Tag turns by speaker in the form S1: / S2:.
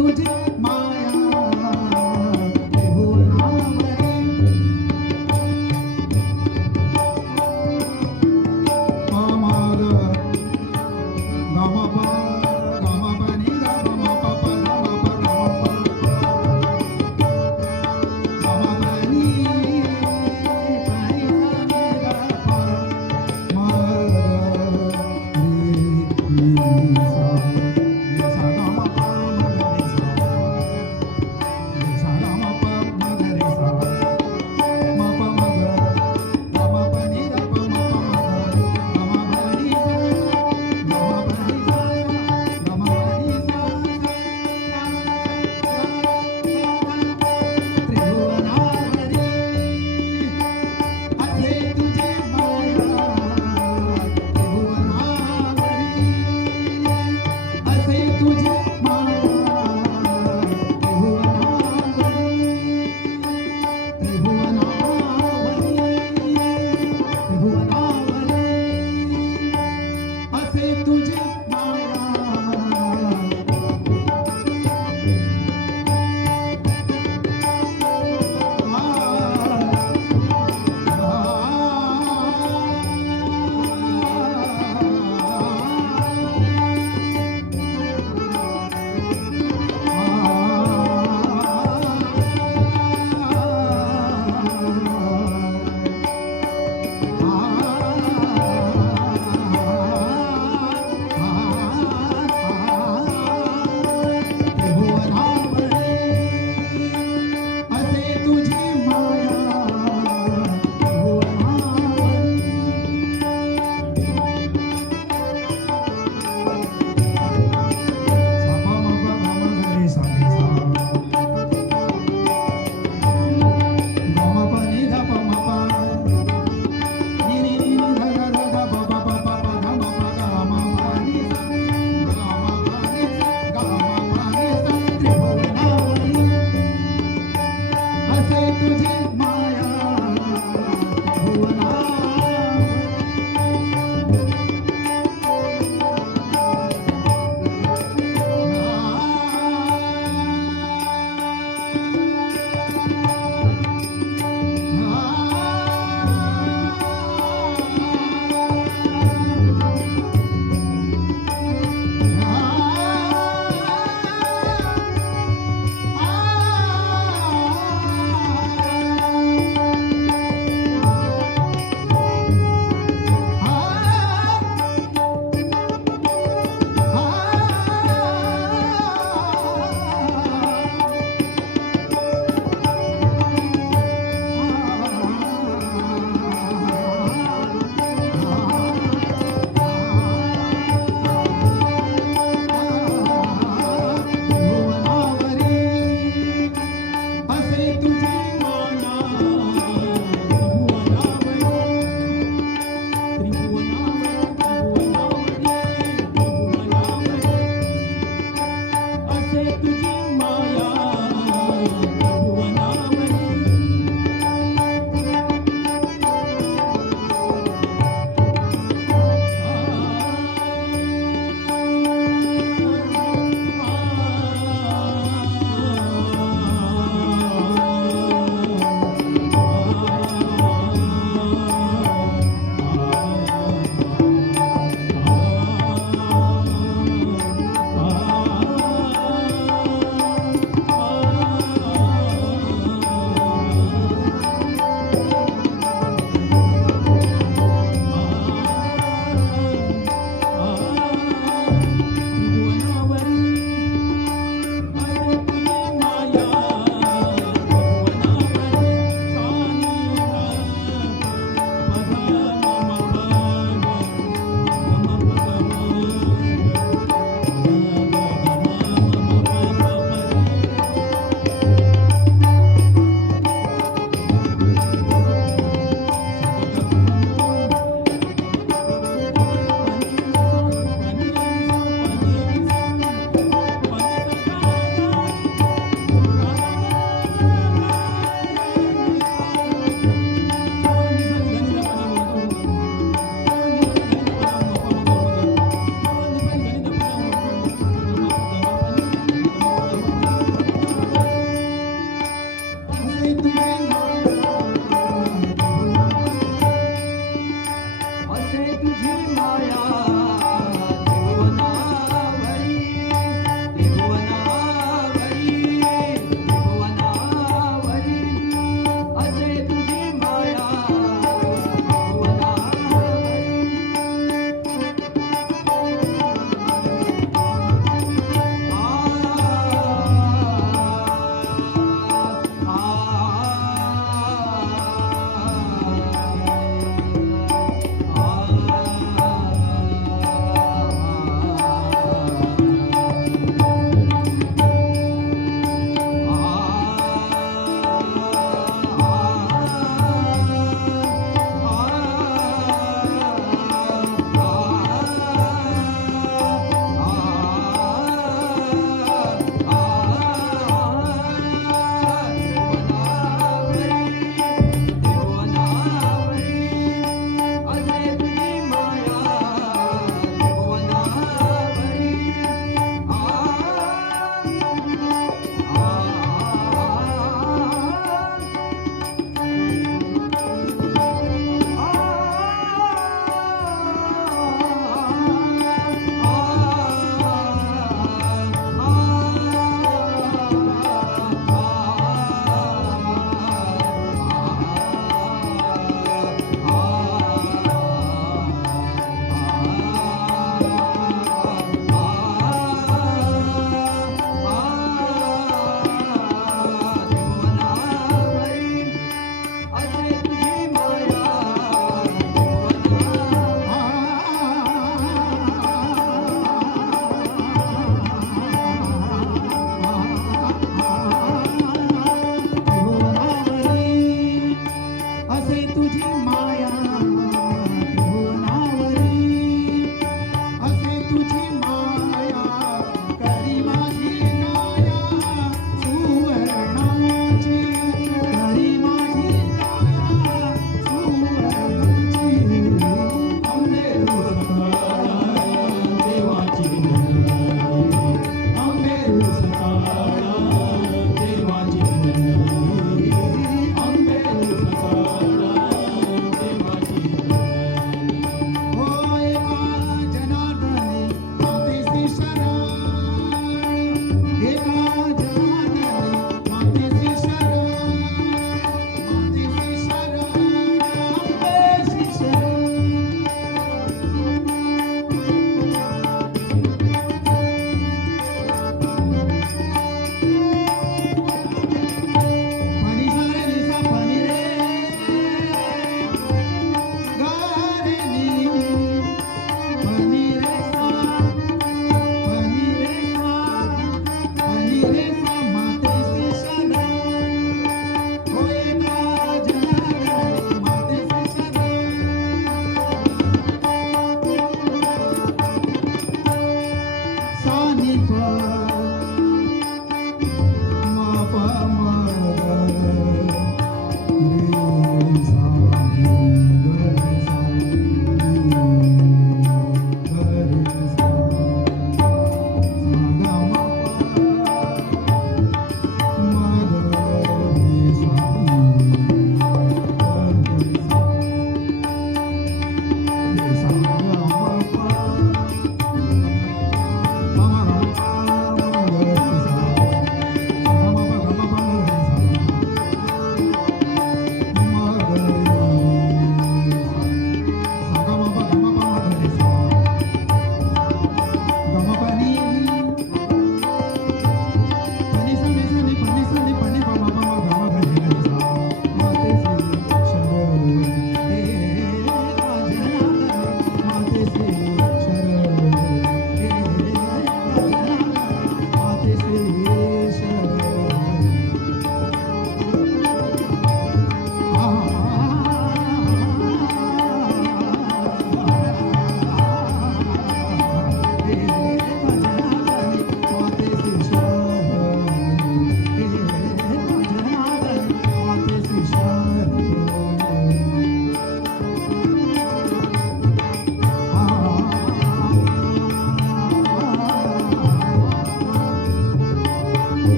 S1: Tuti.